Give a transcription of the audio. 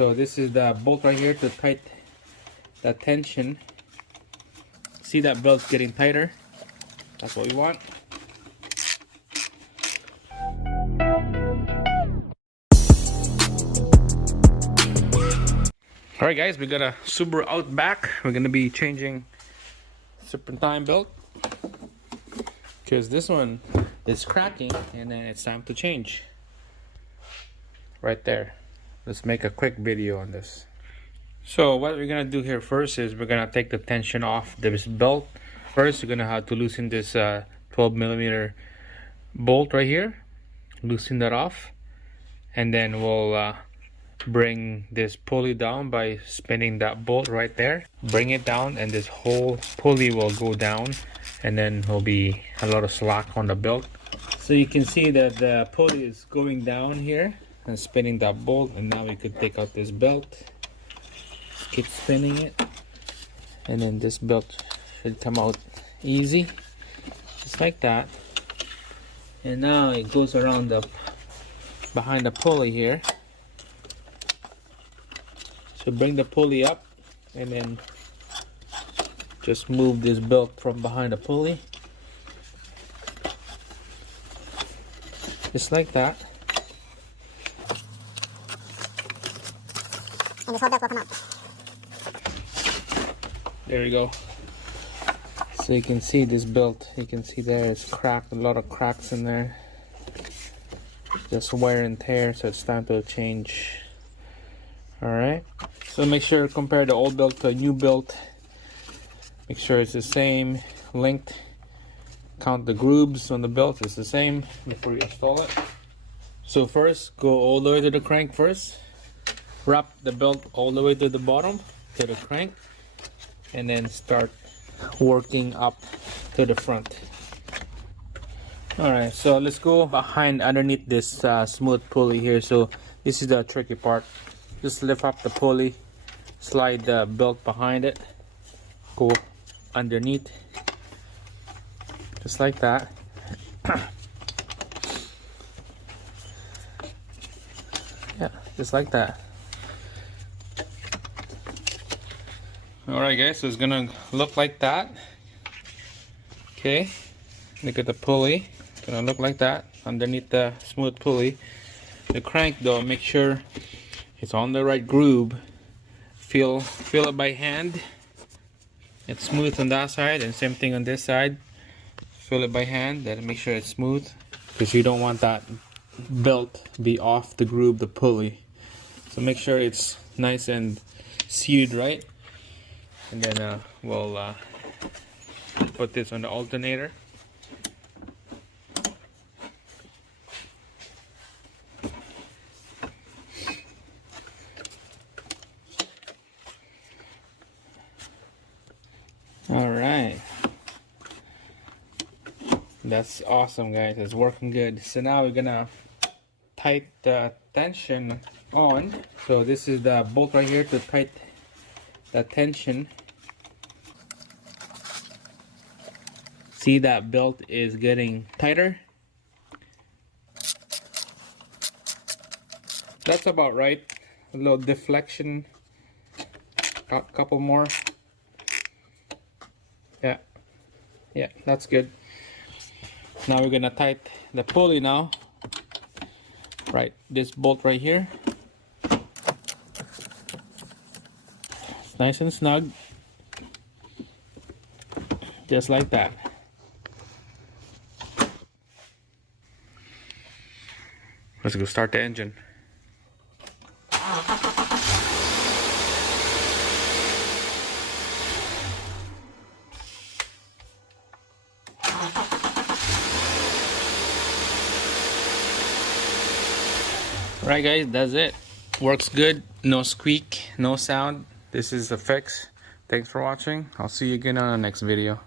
So this is the bolt right here to tight the tension. See that belt's getting tighter? That's what we want. Alright guys, we got a Subaru Outback. We're gonna be changing Serpentine belt because this one is cracking and then it's time to change. Right there. Let's make a quick video on this. So what we're gonna do here first is we're gonna take the tension off this belt. First, you're gonna have to loosen this 12mm bolt right here. Loosen that off, and then we'll bring this pulley down by spinning that bolt right there. Bring it down, and this whole pulley will go down, and then there'll be a lot of slack on the belt. So you can see that the pulley is going down here and spinning that bolt, and now we could take out this belt. Just keep spinning it, and then this belt should come out easy, just like that. And now it goes around the behind the pulley here. So bring the pulley up and then just move this belt from behind the pulley, just like that. And this whole belt will come out. There we go. So you can see this belt, you can see there it's cracked, a lot of cracks in there. Just wear and tear, so it's time to change. Alright, so make sure to compare the old belt to a new belt. Make sure it's the same length. Count the grooves on the belt, it's the same before you install it. So first, go all the way to the crank first. Wrap the belt all the way to the bottom, to the crank. And then start working up to the front. Alright, so let's go behind underneath this smooth pulley here. So this is the tricky part. Just lift up the pulley, slide the belt behind it, go underneath, just like that. Yeah, just like that. Alright guys, so it's gonna look like that. Okay, look at the pulley. It's gonna look like that underneath the smooth pulley. The crank though, make sure it's on the right groove. Feel it by hand. It's smooth on that side, and same thing on this side. Feel it by hand, then make sure it's smooth, because you don't want that belt to be off the groove, the pulley. So make sure it's nice and seated right. And then we'll put this on the alternator. Alright, that's awesome guys, it's working good. So now we're gonna tighten the tension on. So this is the bolt right here to tighten the tension. See that belt is getting tighter. That's about right. A little deflection, a couple more. Yeah, that's good. Now we're gonna tighten the pulley now. Right, this bolt right here. It's nice and snug. Just like that. Let's go start the engine. Alright guys, that's it. Works good, no squeak, no sound. This is a fix. Thanks for watching. I'll see you again on the next video.